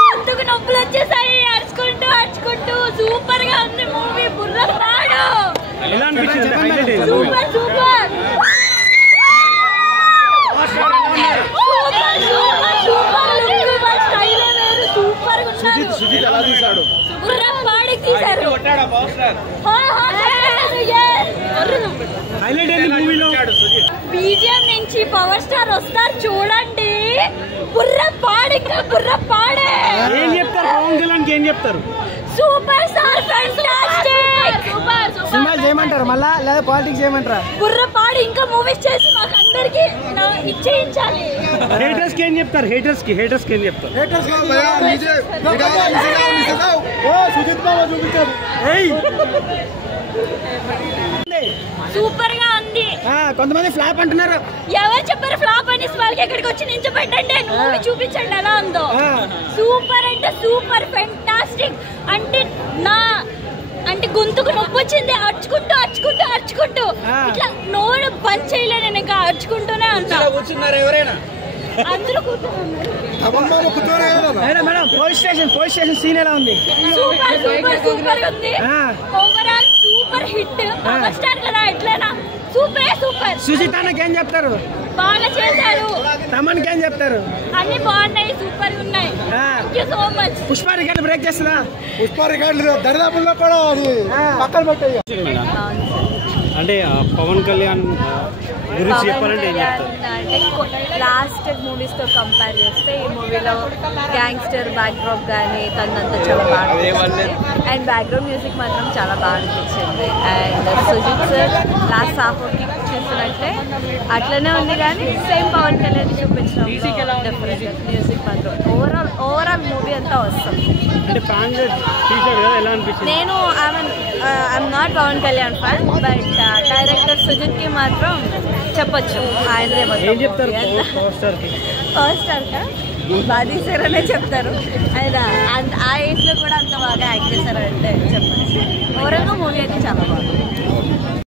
గొంతుకు నొప్పులు వచ్చేసాయి అరుచుకుంటూ అరుచుకుంటూ సూపర్ గా ఉంది మూవీ బుర్రపాడు సూపర్ సూపర్ బీజిఎం నుంచి పవర్ స్టార్ వస్తారు చూడండి బుర్రపాడు ఇంకా బుర్రపాడే ఏం చెప్తారు పవన్ కళ్యాణ్ ఏం చెప్తారు సూపర్ స్టార్ ఫెంటాస్టిక్ సినిమా చేయమంటారు మళ్ళా లేదా పాలిటిక్స్ చేయమంటారా బుర్రపాడు ఇంకా మూవీస్ చేసి మాకు అందరికి ఇచ్చేయించాలి హేటర్స్ కి ఏం చెప్తారు హేటర్స్ కి ఏం చెప్తారు సూపర్ గా ఉంది కొంతమంది ఫ్లాప్ అంటున్నారు ఎవరు చెప్పారు ఫ్లాప్ అని వాళ్ళకి ఎక్కడికి వచ్చి నించోబెట్టండి మూవీ చూపించండి ఎలా ఉందో సూపర్ అంటే సూపర్ ఫెంటాస్టిక్ అంటే గొంతుకు నొప్పి వచ్చింది అర్చుకుంటూ అర్చుకుంటూ అర్చుకుంటూ ఇట్లా నోరు బంద్ చేయలేదు నేను ఇంకా అర్చుకుంటూనే ఉన్నా అందరూ మేడం పోలీస్ స్టేషన్ సీన్ ఎలా ఉంది సూపర్ సూపర్ సూపర్ ఉంది overall super hit power star కదా ఎట్లైనా సూపర్ సుజితానికి ఏం చెప్తారు బాగా చేశారు తమన్కి ఏం చెప్తారు అన్ని బాగున్నాయి సూపర్ ఉన్నాయి thank you so much Pushpa record break చేస్తుందా పుష్ప రికార్డు దరిదాపుల్లో కూడా అది పక్కన పెట్టాయి అంటే పవన్ కళ్యాణ్ గురించి చెప్పాలంటే ఏం చెప్తారు లాస్ట్ మూవీస్ తో కంపేర్ చేస్తే ఈ మూవీలో గ్యాంగ్స్టర్ బ్యాక్డ్రాప్ కానీ తనంతా చాలా బాగా అండ్ బ్యాక్గ్రౌండ్ మ్యూజిక్ మాత్రం చాలా బాగా అనిపించింది అండ్ సుజిత్ సార్ లాస్ట్ హాఫ్కి చూసినట్లే అట్లనే ఉంది కానీ సేమ్ పవన్ కళ్యాణ్ చూపించడం డిఫరెంట్ మ్యూజిక్ మాత్రం ఓవరాల్ మూవీ అంతా వస్తుంది నేను I'm not Pawan Kalyan fan but director Sujeeth కి మాత్రం చెప్పొచ్చు ఆయనదే ఫస్ట్ స్టార్గా బాగా తీసారనే చెప్తారు ఆయన ఆ ఏజ్ లో కూడా అంత బాగా యాక్ట్ చేశారంటే చెప్పచ్చు ఓవరాల్గా మూవీ అయితే చాలా బాగుంది